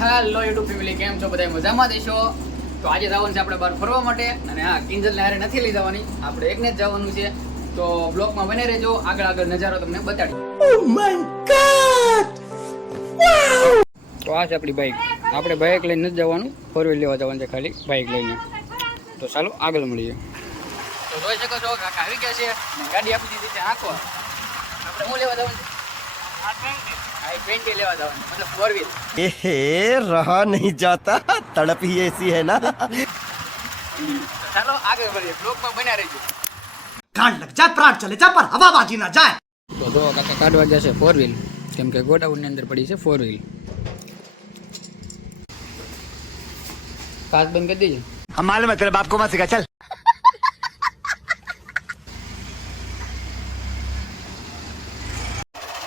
Hello YouTube family, કેમ છો બધા? મજામાં દેશો? તો આજે જવાનું છે આપણે બહાર ફરવા માટે, અને હા, કિંજલને હારે નથી લઈ જવાની, આપણે એકને જ જવાનું છે. તો બ્લોગમાં બને રહેજો, આગળ નજારો તમને બતાડી. Oh my God! તો આ છે આપણી બાઇક. આપણે બાઇક લઈને નથી જવાનું, ફોર વ્હીલ લેવા જવાનું છે, ખાલી બાઇક લઈને. તો ચાલો આગળ મળીએ. તો જોઈ શકો છો કાકા આવી ગયા છે, ગાડી આપી દીધી છે આંખવા. આપણે શું લેવા જવાનું છે? लेवा जाओ, मतलब फोर व्हील। रहा नहीं जाता, तड़प ही ऐसी है ना। चलो आगे बढ़िए, ब्लॉग में बना रहिए। कान लग जाए, प्राण चले जाए, पर हवाबाजी ना जाए। तो जो काका काढवा जैसे फोर व्हील, केम के गोडाउन ની અંદર પડી છે फोर व्हील. काच बंद कर दीजिए. हम मालूम है तेरे बाप को मत सिखा, चल।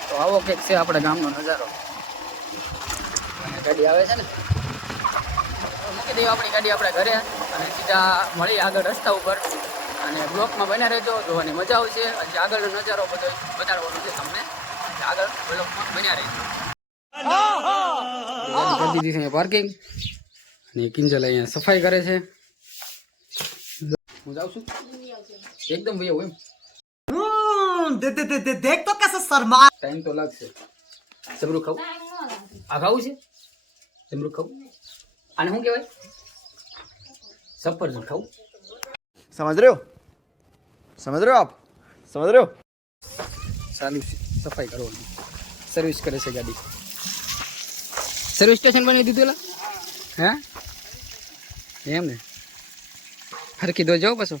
તો આવો કંઈક છે આપણે ગામનો નજારો. અને ગાડી આવે છે ને, મૂકી દઈએ આપણી ગાડી આપણે ઘરે, અને સીધા મળી આગળ રસ્તા ઉપર. અને બ્લોકમાં બન્યા રહેજો, જોવાની મજા આવશે. અને આગળનો નજારો બધો બતાડવાનો છે તમને, આગળ બ્લોકમાં બન્યા રહેજો. કરી દીધી છે પાર્કિંગ, અને કિંજલ અહીંયા સફાઈ કરે છે. હું જાઉં છું એકદમ ભાઈ એમ. देख तो कैसे शर्मा। टाइम तो लगશે. સમરૂ ખાવું? આ ખાવું છે? સમરૂ ખાવું? આને શું કહેવાય? સફરજન ખાવું? समझ रहे हो? समझ रहे हो आप? समझ रहे हो? ચાલુ છે સફાઈ કરવાની. સર્વિસ કરે છે ગાડી. સર્વિસ સ્ટેશન બની દીધું એલા? હે એમ ને? હરકી દો જાઓ પાછો.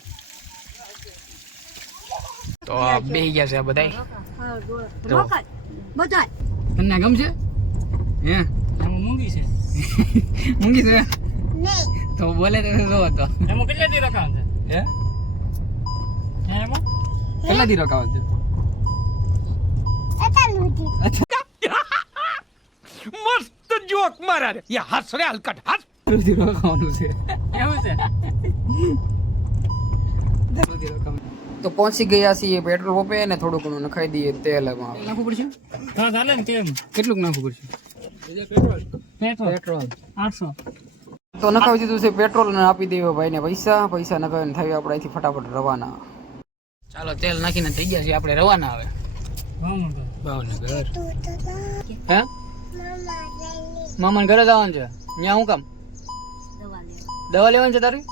તો બેહી ગયા છે આ બધાય. તમને ગમશે? હે મૂંગી છે. મૂંગી છે તો બોલે તો જો તો એમાં કેટલા દી રખાવ છે? હે એમાં કેટલા દી રખાવ છે? मस्त जोक मारा रे, ये हंस रे हलकट हंस। દી રખાવાનું છે. એવું છે? તો પહોંચી ગયા છીએ પેટ્રોલ પંપે, ને થોડું ઘણું નખાઈ દઈએ તેલ. નાખવું પડશે? હા ચાલે ને. તેલ કેટલું નાખવું પડશે? પેટ્રોલ 800 તો નખાવી દીધું છે પેટ્રોલ, ને આપી દેવો ભાઈને પૈસા. પૈસા નખાવીને થાય આપણે અહીંથી ફટાફટ રવાના. ચાલો તેલ નાખીને થઈ ગયા છે આપણે રવાના. હવે ભાવનગર. હે મામાને ઘરે જવાનું છે? ત્યાં શું કામ? દવા લેવાની છે તારી?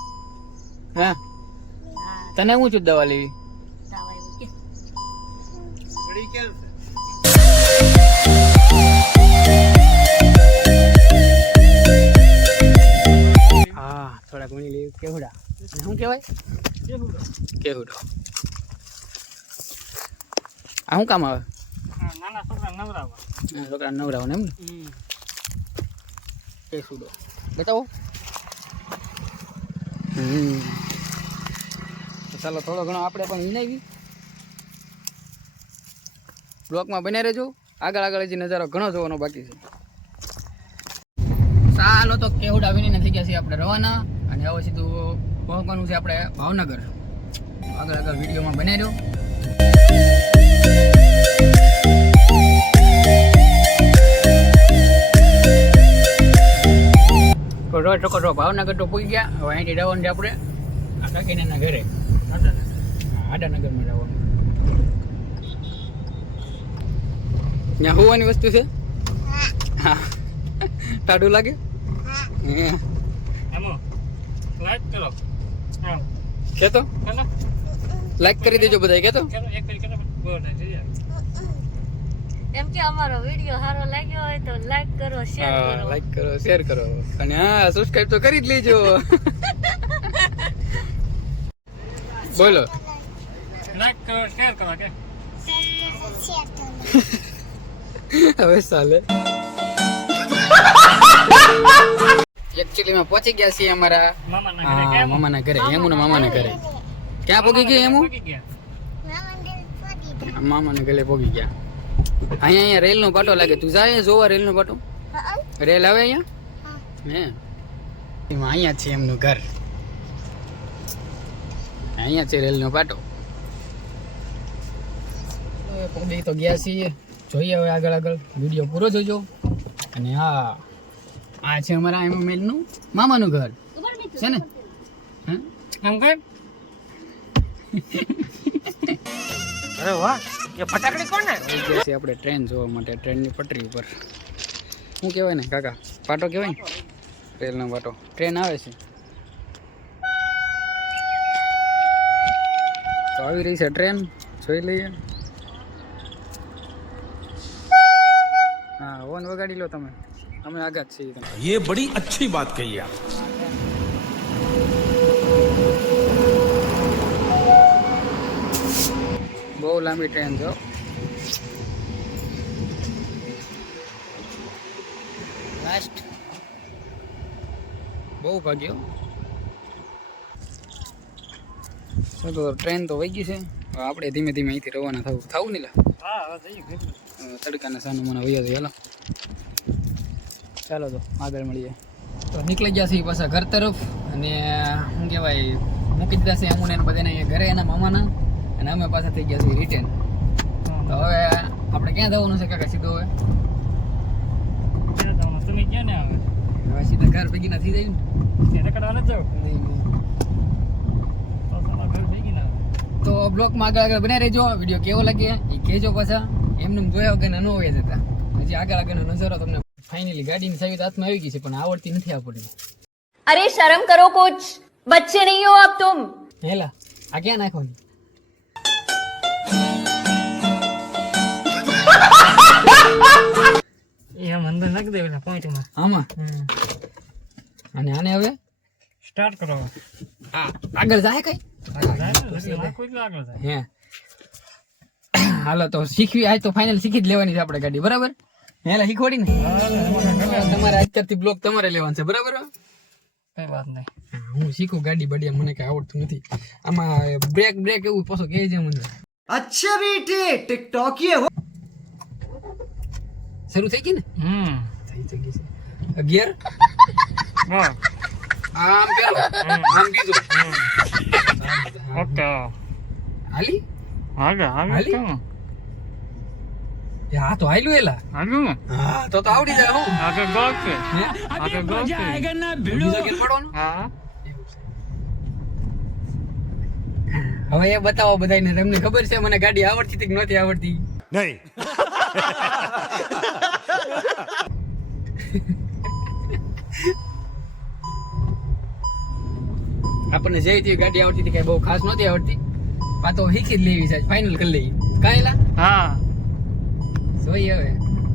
હે તને હું છું દવા લેવી? હા થોડા ઘણી લેવી. કેવડા શું કહેવાય? કેવડો. આ શું કામ આવે? નાના છોકરા નવરાવને એમ ને? કેસુડો બતાવો. ચાલો થોડો ઘણો આપણે પણ હિનાવી. બ્લોકમાં બને રહેજો, આગળ હજી નજારો ઘણો જોવાનો બાકી છે. ચાલો તો કેવડા આવીને થઈ ગયા છે આપણે રવાના, અને હવે સીધું પહોંચવાનું છે આપણે ભાવનગર. આગળ વિડીયોમાં બને રહ્યો. તો ભાવનગર તો પૂરી ગયા. હવે અહીંથી જવાનું છે આપણે આ કાકીના ઘરે, આડાનગરમાં જવાનું. ત્યાં હોવાની વસ્તુ છે? હા ટાઢું લાગે? કેતો લાઈક કરી દેજો બધા. કેતો એમ કે અમારો વિડિયો સારો લાગ્યો હોય તો લાઈક કરો, શેર કરો, અને હા સબસ્ક્રાઇબ તો કરી જ લેજો. બોલો લાઈક કરો, શેર કરો કે હવે ચાલે. એકચ્યુઅલી માં પહોંચી ગયા છીએ અમારા મામાના ઘરે. હેમુના મામાના ઘરે. ક્યાં પહોંચી ગયા હેમુ? મામાના ઘરે પહોંચી ગયા. અહીંયા રેલ નો પાટો લાગે. તું જાય જોવા રેલ નો પાટો? રેલ આવે અહીંયા? હે અહીંયા છે એમનું ઘર. અહીંયા છે રેલ નો પાટો. તો ગયા છીએ, જોઈએ હવે આગળ વિડીયો પૂરો જોજો. અને હા આ છે અમારા એમએમએલ નું મામાનું ઘર છે ને હા આમ કર. અરે વાહ, એ ફટાકડી કોણ ને? ગયા છે આપણે ટ્રેન જોવા માટે ટ્રેનની પટરી ઉપર શું કહેવાય ને કાકા પાટો કહેવાય ને રેલનો પાટો ટ્રેન આવે છે તો આવી રહી છે ટ્રેન જોઈ લઈએ હા હોર્ન વગાડી લો તમે અમે આગળ જ છીએ તમે ये बड़ी अच्छी बात कही आप. બહુ લાંબી ટ્રેન જો લાસ્ટ બહુ ભાગ્યો તો ટ્રેન તો વહી ગઈ છે હવે આપણે ધીમે ધીમે અહીંથી રવાના થવું નહીં લા હા હવે જઈએ ઘરે. તડકાના સાનું મને વૈયા તો ચાલો ચાલો તો આગળ મળીએ તો નીકળી ગયા છે પાછા ઘર તરફ અને શું કહેવાય મૂકી દીધા છે અમુને બધાને અહીંયા ઘરે એના મામાના અને અમે પાછા થઈ ગયા છીએ રિટર્ન તો હવે આપણે ક્યાં જવાનું છે કાકા સીધું હવે ક્યાં જવાનું? તમે ક્યાં ને આવે? હવે સીધા ઘર ભેગી ના થઈ જાય ને ત્યાં રખડવા નથી જવું? નહીં, નહીં. તો તમારા ઘર ભેગી ના આવે. તો બ્લોગમાં આગળ બને રહેજો વિડીયો કેવો લાગે એ કહેજો પાછા એમને જોયા વગર ન હોય જતા હજી આગળનો નજારો તમને ફાઇનલી ગાડીની ચાવી તો હાથમાં આવી ગઈ છે પણ આવડતી નથી આપણને अरे शर्म करो कुछ बच्चे नहीं हो अब तुम હેલા આ ક્યાં નાખવાનું એ આમ અંદર નાખી દે પેલા પોઈન્ટમાં. આમાં અને આને હવે સ્ટાર્ટ કરો. આગળ જાય કઈ નાખો એટલે આગળ જાય. હે હાલો તો શીખવી આજ તો ફાઇનલ શીખી જ લેવાની છે આપણે ગાડી બરાબર હેલા શીખવાડી ને તમારે આજકાલથી બ્લોક તમારે લેવાનું છે બરાબર કઈ વાત નહીં. હું શીખું ગાડી બડિયા મને કઈ આવડતું નથી આમાં બ્રેક એવું પાછો કહે છે મને अच्छा बेटे टिकटॉक ये हो શરૂ થઈ ગઈ ને થઈ ગઈ છે ગિયર વાહ. આમ પેલો આમ બીજો ઓકે. હાલી આગળ હાલી? આગળ કેમ? હા તો હાલ્યું એલા આગળ ને? હા તો આવડી જાય હું આગળ ગોળ છે. હે? આગળ ગોળ છે. બીજો ગેર પડવાનું હા. હવે એ બતાવો બધાને તમને ખબર છે મને ગાડી આવડતી હતી કે નહોતી આવડતી नहीं. આપણને જે હતી ગાડી આવડતી હતી કઈ બહુ ખાસ નહોતી આવડતી પા તો શીખી જ લેવી છે ફાઇનલ કરી લઈએ કાંઈ લા હા. જોઈએ હવે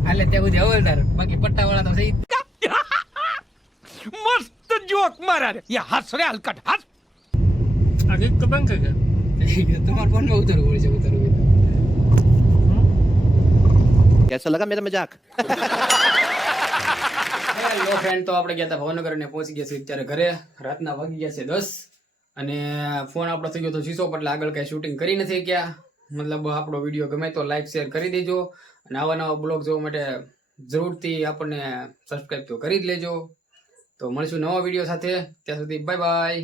હાલે ત્યાં સુધી હવલદાર બાકી પટ્ટા વાળા તો સહી मस्त जोक मारा रे. ये हंस रे हलकट हंस. આગળ તો બંધ કરી દે. તમારા ફોનમાં ઉતરવું પડશે ઉતરવું कैसा लगा मेरा मजाक હેલો ફ્રેન્ડ તો આપણે ગયા હતા ભાવનગર અને પહોંચી ગયા છે અત્યારે ઘરે રાતના વાગી ગયા છે 10 અને ફોન આપણો થઈ ગયો તો સ્વિચ ઓફ એટલે આગળ કઈ શૂટિંગ કરી નથી ગયા મતલબ આપણો વિડીયો ગમે તો લાઈક શેર કરી દેજો અને આવા નવા બ્લોગ જોવા માટે જરૂરથી આપણને સબસ્ક્રાઇબ તો કરી જ લેજો તો મળશું નવા વિડીયો સાથે ત્યાં સુધી બાય બાય